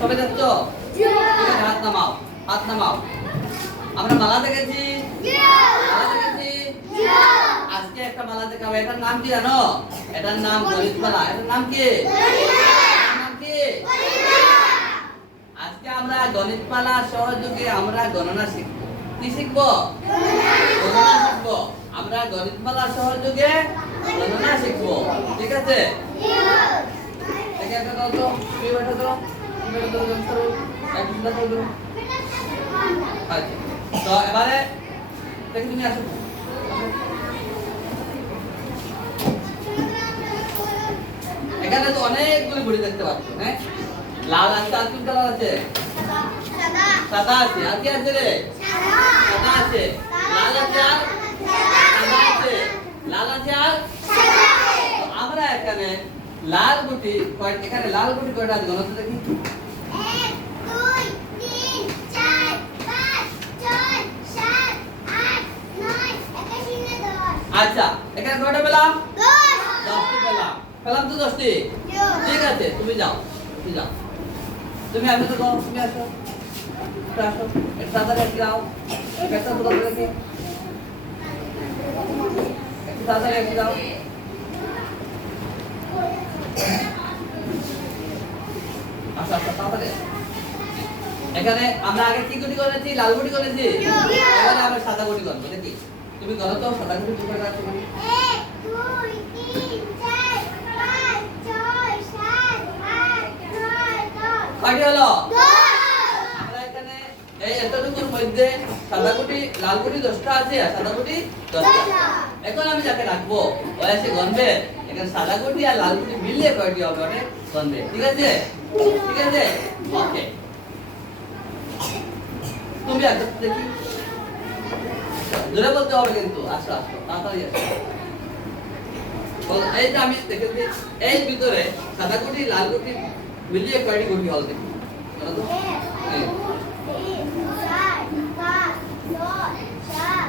সবাই যাচ্ছ? হাত নামাও, হাত নামাও। আমরা মালা দেখেছি, মালা দেখেছি। আজকে একটা মালা দেখাবো। এটার নাম কি জানো? এটার নাম গণিত মালা। এটার নাম কি? নাম কি? আজকে আমরা গণিত মালা সহযোগে আমরা গণনা শিখবো। কি শিখবো? গণনা শিখবো। আমরা গণিত মালা সহযোগে গণনা শিখবো। ঠিক আছে? একটা দাও তো, তুমি বেটা দাও, তুমি বেটা দাও, করো, একটু দাও তো। আচ্ছা, তো এবারে দেখি তুমি আসো। এখানে তো অনেকগুলি ঘড়ি দেখতে পাচ্ছ, হ্যাঁ? লাল আছে, আর কোন কালার আছে? সাদা। সাদা আছে। আর কি আছে রে? সাদা আছে। লাল আছে আর সাদা আছে। লাল আছে আর সাদা আছে। তো আমরা এখানে লাল গুটি কয়টা? এখানে লাল গুটি কয়টা আছে? গণনা দেখি। 1 2 3 4 5 6 7 8 9 11 10। আচ্ছা, এখানে কয়টা পেলাম? 10। 10টি পেলাম। পেলাম তো 10টি। ঠিক আছে, তুমি যাও, তুমি যাও। তুমি আসো তো, তুমি আসো, একটু আসো, একটু তাড়াতাড়ি আসি যাও। একটা তো করে দেখি, একটু তাড়াতাড়ি আসি যাও। আসো আসো, তাড়াতাড়ি আসো। এখানে আমরা আগে কি গুটি করেছি? লাল গুটি করেছি। এবারে আমরা সাদা গুটি করবো। দেখি তুমি করো তো, সাদা গুটি কি করে রাখছো? 1 2 3 4 5 6 7 8 9 10। কয়টি হলো? 10। আমরা এখানে এই এতটুকুর মধ্যে সাদা গুটি, লাল গুটি 10টা আছে আর সাদা গুটি 10টা। এখন আমি যাকে রাখবো ও এসে গণবে। এখানে সাদা গুটি আর লাল গুটি মিলিয়ে কয়টি হবে ওটা গণবে। ঠিক আছে? ঠিক আছে? ওকে। তুমি আসো দেখি। জোরে বলতে হবে কিন্তু। আসো আসো, তাড়াতাড়ি আসো। এই যে আমি দেখেছি এই ভিতরে সাদা গুটি লাল গুটি মিলিয়ে কয়টি গুটি হল দেখি। বলো তো। 1 2 3 4 5 6 7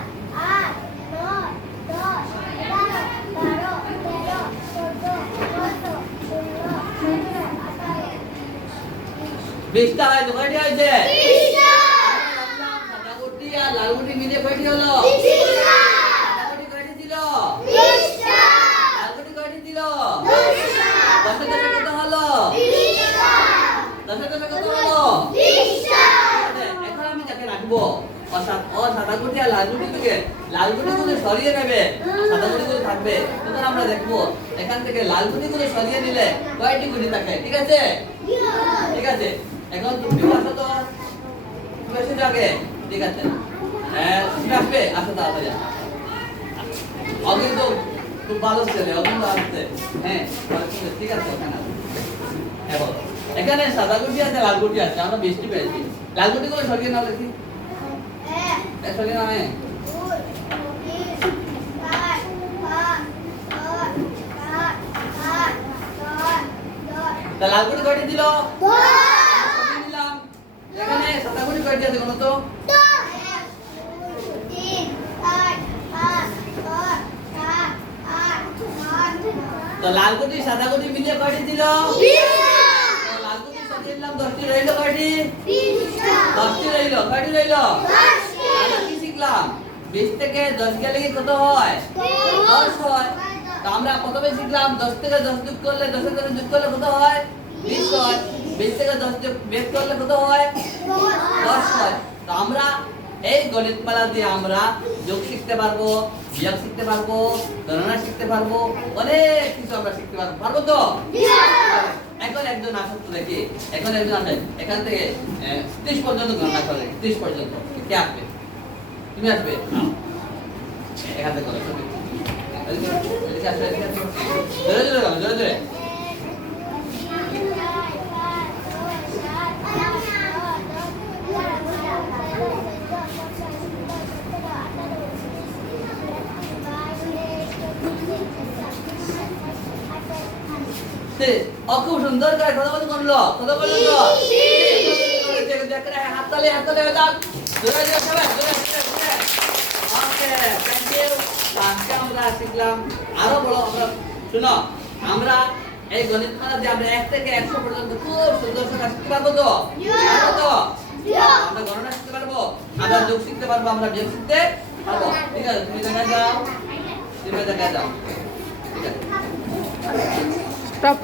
8 9 10 11 12 13 14 15 16 17 18 20টা হয় তো কয়টি হয়েছে? 20টা। সাদা গুটি আর লাল গুটি মিলিয়ে কয়টি হলো? 20টা। সাদা গুটি কয়টি ছিল? 20টা। লাল গুটি কয়টি ছিল? 10টা। 10 এর কত হলো? 20টা। 10 এর কত হলো? 20টা। এখন আমি যাকে রাখবো ও সাদা গুটি আর লাল গুটি থেকে লাল গুটিগুলো সরিয়ে নেবে, সাদা গুটিগুলো থাকবে। তখন আমরা দেখবো এখান থেকে লাল গুটিগুলো সরিয়ে নিলে কয়টি গুটি থাকে। ঠিক আছে? ঠিক আছে। এখন তুমি আসো তো, তুমি এসে যাবে। ঠিক আছে, তুমি আসবে। আসো তাড়াতাড়ি আসো। ও কিন্তু খুব ভালো ছেলে, ও কিন্তু আসছে। হ্যাঁ, ঠিক আছে। ওখানে আসো। হ্যাঁ বলো। এখানে সাদা গুটি আছে, লাল গুটি আছে। আমরা 20টি পেয়েছি। লাল গুটিগুলো সরিয়ে নাও দেখি। 1 সরিয়ে নাও। 2 3 4 5 6 7 8 9 10। তা লাল গুটি কয়টি দিল? 10। সরিয়ে নিলাম। এখানে সাদা গুটি কয়টি আছে বলো তো? 1 2 3 4 5 6 7 8 9 তো লাল গুটি সাদা গুটি মিলিয়ে কয়টি দিল? 20টা। তো লাল গুটি সরিয়ে নিলাম, 10টি রইল কয়টি? 20টা। 10টি রইল। কয়টি রইল? 10টি। আমরা কি শিখলাম? 20 থেকে 10 গেলে কি কত হয়? 10 হয়। তো আমরা প্রথমে শিখলাম 10 থেকে 10 যোগ করলে, 10 এর সাথে যোগ করলে কত হয়? 20 হয়। 20 থেকে 10 যোগ বিয়োগ করলে কত হয়? 10 হয়। তো আমরা এই গণিত মালা দিয়ে আমরা যোগ শিখতে পারবো, বিয়োগ শিখতে পারবো, গণনা শিখতে পারবো, অনেক কিছু আমরা শিখতে পারবো। পারবো তো? এখন একজন আসুন তো দেখি। এখন একজন আসেন এখান থেকে 30 পর্যন্ত গণনা করে। 30 পর্যন্ত কে আসবে? তুমি আসবে? এখান থেকে করো। এদিকে আসো, এদিকে আসো। জোরে জোরে করো, জোরে জোরে। ও খুব সুন্দর করে কথা বলতে করলো। কথা বললো তো? হাততালি হাততালি হয়ে যাক। জোরে জোরে সবাই, জোরে জোরে জোরে। ওকে, থ্যাংক ইউ। আজকে আমরা শিখলাম আরো বড়। আমরা শুনো, আমরা এই গণিত মানে যে আমরা 1 থেকে 100 পর্যন্ত খুব সুন্দর সংখ্যা শিখতে পারবো তো? পারবো তো? আমরা গণনা শিখতে পারবো, আমরা যোগ শিখতে পারবো, আমরা বিয়োগ শিখতে পারবো। ঠিক আছে, তুমি জায়গায় যাও, তুমি জায়গায় যাও। ঠিক আছে। স্টপ।